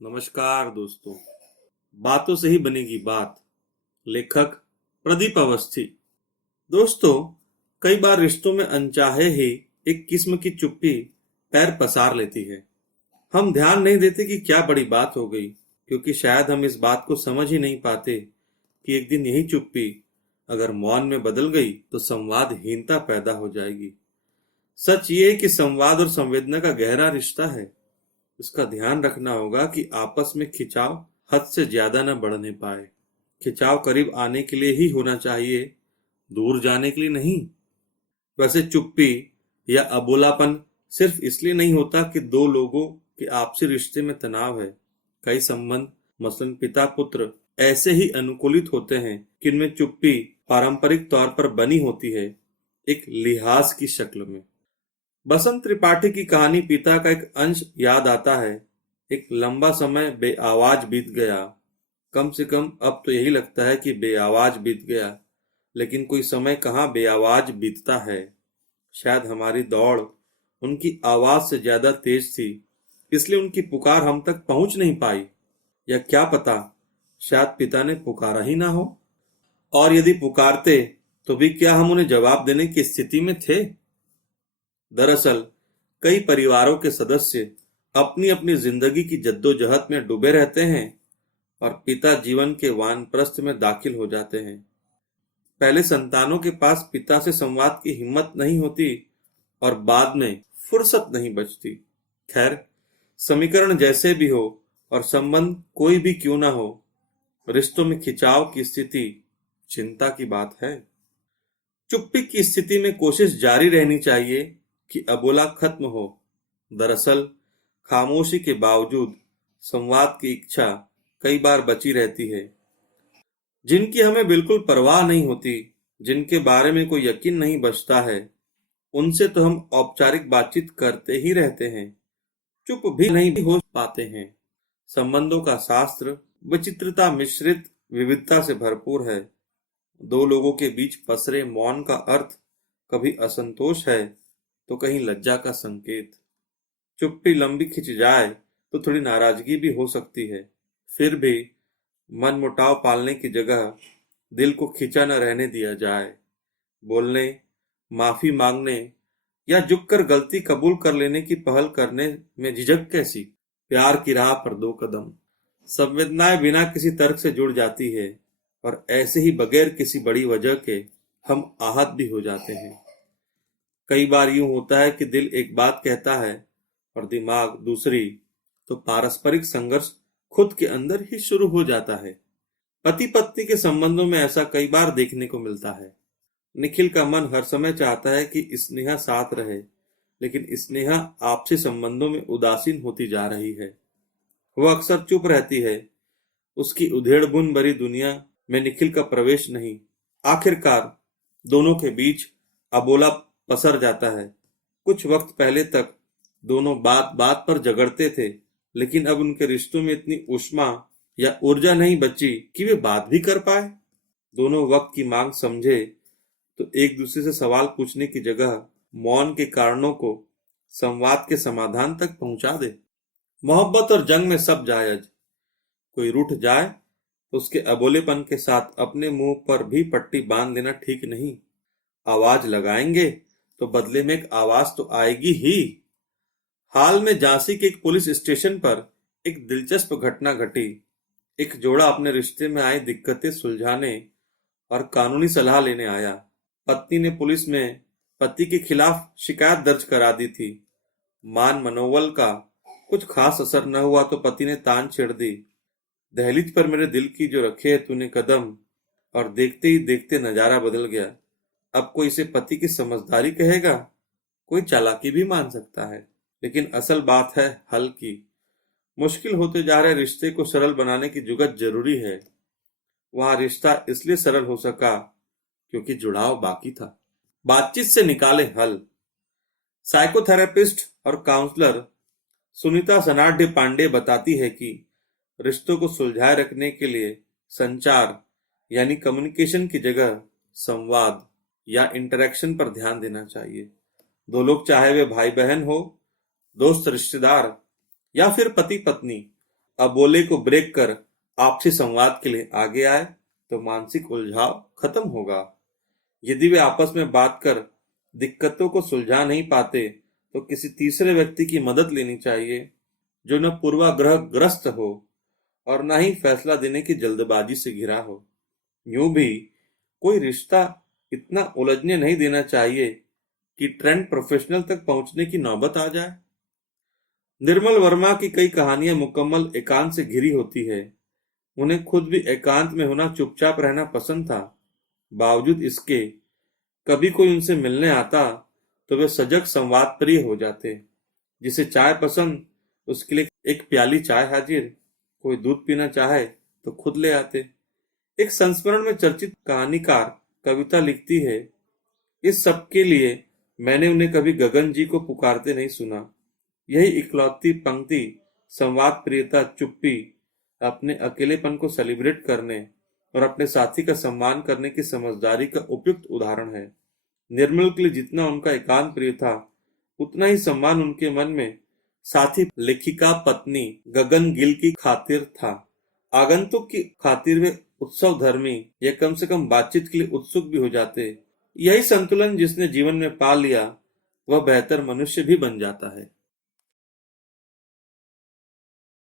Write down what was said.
नमस्कार दोस्तों। बातों से ही बनेगी बात। लेखक प्रदीप अवस्थी। दोस्तों, कई बार रिश्तों में अनचाहे ही एक किस्म की चुप्पी पैर पसार लेती है। हम ध्यान नहीं देते कि क्या बड़ी बात हो गई, क्योंकि शायद हम इस बात को समझ ही नहीं पाते कि एक दिन यही चुप्पी अगर मौन में बदल गई तो संवादहीनता पैदा हो जाएगी। सच ये है कि संवाद और संवेदना का गहरा रिश्ता है। इसका ध्यान रखना होगा कि आपस में खिंचाव हद से ज्यादा न बढ़ने पाए। खिंचाव करीब आने के लिए ही होना चाहिए, दूर जाने के लिए नहीं। वैसे चुप्पी या अबोलापन सिर्फ इसलिए नहीं होता कि दो लोगों के आपसी रिश्ते में तनाव है। कई संबंध, मसलन पिता पुत्र, ऐसे ही अनुकूलित होते हैं कि इनमें चुप्पी पारंपरिक तौर पर बनी होती है, एक लिहाज की शक्ल में। बसंत त्रिपाठी की कहानी पिता का एक अंश याद आता है। एक लंबा समय बेआवाज बीत गया। कम से कम अब तो यही लगता है कि बेआवाज बीत गया, लेकिन कोई समय कहाँ बेआवाज बीतता है। शायद हमारी दौड़ उनकी आवाज से ज्यादा तेज थी, इसलिए उनकी पुकार हम तक पहुंच नहीं पाई। या क्या पता, शायद पिता ने पुकारा ही ना हो। और यदि पुकारते तो भी क्या हम उन्हें जवाब देने की स्थिति में थे? दरअसल कई परिवारों के सदस्य अपनी अपनी जिंदगी की जद्दोजहद में डूबे रहते हैं और पिता जीवन के वानप्रस्थ में दाखिल हो जाते हैं। पहले संतानों के पास पिता से संवाद की हिम्मत नहीं होती और बाद में फुर्सत नहीं बचती। खैर, समीकरण जैसे भी हो और संबंध कोई भी क्यों ना हो, रिश्तों में खिंचाव की स्थिति चिंता की बात है। चुप्पी की स्थिति में कोशिश जारी रहनी चाहिए कि अबोला खत्म हो। दरअसल खामोशी के बावजूद संवाद की इच्छा कई बार बची रहती है। जिनकी हमें बिल्कुल परवाह नहीं होती, जिनके बारे में कोई यकीन नहीं बचता है, उनसे तो हम औपचारिक बातचीत करते ही रहते हैं, चुप भी नहीं हो पाते हैं। संबंधों का शास्त्र विचित्रता मिश्रित विविधता से भरपूर है। दो लोगों के बीच पसरे मौन का अर्थ कभी असंतोष है तो कहीं लज्जा का संकेत। चुप्पी लंबी खिंच जाए तो थोड़ी नाराजगी भी हो सकती है। फिर भी मनमुटाव पालने की जगह दिल को खिंचा न रहने दिया जाए। बोलने, माफी मांगने या झुककर गलती कबूल कर लेने की पहल करने में झिझक कैसी? प्यार की राह पर दो कदम। संवेदनाएं बिना किसी तर्क से जुड़ जाती है और ऐसे ही बगैर किसी बड़ी वजह के हम आहत भी हो जाते हैं। कई बार यूं होता है कि दिल एक बात कहता है और दिमाग दूसरी, तो पारस्परिक संघर्ष खुद के अंदर ही शुरू हो जाता है। पति पत्नी के संबंधों में ऐसा कई बार देखने को मिलता है। निखिल का मन हर समय चाहता है कि स्नेहा साथ रहे, लेकिन स्नेहा आपसी संबंधों में उदासीन होती जा रही है। वह अक्सर चुप रहती है। उसकी उधेड़बुन भरी दुनिया में निखिल का प्रवेश नहीं। आखिरकार दोनों के बीच अबोला पसर जाता है। कुछ वक्त पहले तक दोनों बात बात पर झगड़ते थे, लेकिन अब उनके रिश्तों में इतनी ऊष्मा या ऊर्जा नहीं बची कि वे बात भी कर पाए। दोनों वक्त की मांग समझे तो एक दूसरे से सवाल पूछने की जगह मौन के कारणों को संवाद के समाधान तक पहुंचा दे। मोहब्बत और जंग में सब जायज। कोई रूठ जाए तो उसके अबोलेपन के साथ अपने मुंह पर भी पट्टी बांध लेना ठीक नहीं। आवाज लगाएंगे तो बदले में एक आवाज तो आएगी ही। हाल में झांसी के एक पुलिस स्टेशन पर एक दिलचस्प घटना घटी। एक जोड़ा अपने रिश्ते में आई दिक्कतें सुलझाने और कानूनी सलाह लेने आया। पत्नी ने पुलिस में पति के खिलाफ शिकायत दर्ज करा दी थी। मान मनोबल का कुछ खास असर न हुआ तो पति ने तान छेड़ दी, दहलीज पर मेरे दिल की जो रखे है तूने कदम। और देखते ही देखते नजारा बदल गया। अब कोई इसे पति की समझदारी कहेगा, कोई चालाकी भी मान सकता है, लेकिन असल बात है हल की। मुश्किल होते जा रहे रिश्ते को सरल बनाने की जुगत जरूरी है। वहां रिश्ता इसलिए सरल हो सका क्योंकि जुड़ाव बाकी था। बातचीत से निकाले हल। साइकोथेरेपिस्ट और काउंसलर सुनीता सनाड्य पांडे बताती है कि रिश्तों को सुलझाए रखने के लिए संचार यानी कम्युनिकेशन की जगह संवाद या इंटरेक्शन पर ध्यान देना चाहिए। दो लोग, चाहे वे भाई बहन हो, दोस्त रिश्तेदार या फिर पति पत्नी, अबोले को ब्रेक कर आपसी संवाद के लिए आगे आए तो मानसिक उलझाव खत्म होगा। यदि वे आपस में बात कर दिक्कतों को सुलझा नहीं पाते तो किसी तीसरे व्यक्ति की मदद लेनी चाहिए, जो न पूर्वाग्रह ग्रस्त हो और न ही फैसला देने की जल्दबाजी से घिरा हो। यूं भी कोई रिश्ता इतना उलझने नहीं देना चाहिए कि ट्रेंड प्रोफेशनल तक पहुंचने की नौबत आ जाए। निर्मल वर्मा की कई कहानियां मुकम्मल एकांत से घिरी होती है। उन्हें खुद भी एकांत में होना, चुपचाप रहना पसंद था। बावजूद इसके कभी कोई उनसे मिलने आता तो वे सजग संवाद प्रिय हो जाते। जिसे चाय पसंद, उसके लिए एक प्याली चाय हाजिर। कोई दूध पीना चाहे तो खुद ले आते। एक संस्मरण में चर्चित कहानीकार कविता लिखती है, इस सब के लिए मैंने उन्हें कभी गगन जी को पुकारते नहीं सुना। यही इकलौती पंक्ति संवाद प्रियता, चुप्पी, अपने अकेलेपन को सेलिब्रेट करने और अपने साथी का सम्मान करने की समझदारी का उपयुक्त उदाहरण है। निर्मल के लिए जितना उनका एकांत प्रिय था, उतना ही सम्मान उनके मन में साथी लेखिका पत्नी गगन गिल की खातिर था। आगंतुक की खातिर वे उत्सव धर्मी या कम से कम बातचीत के लिए उत्सुक भी हो जाते। यही संतुलन जिसने जीवन में पा लिया, वह बेहतर मनुष्य भी बन जाता है।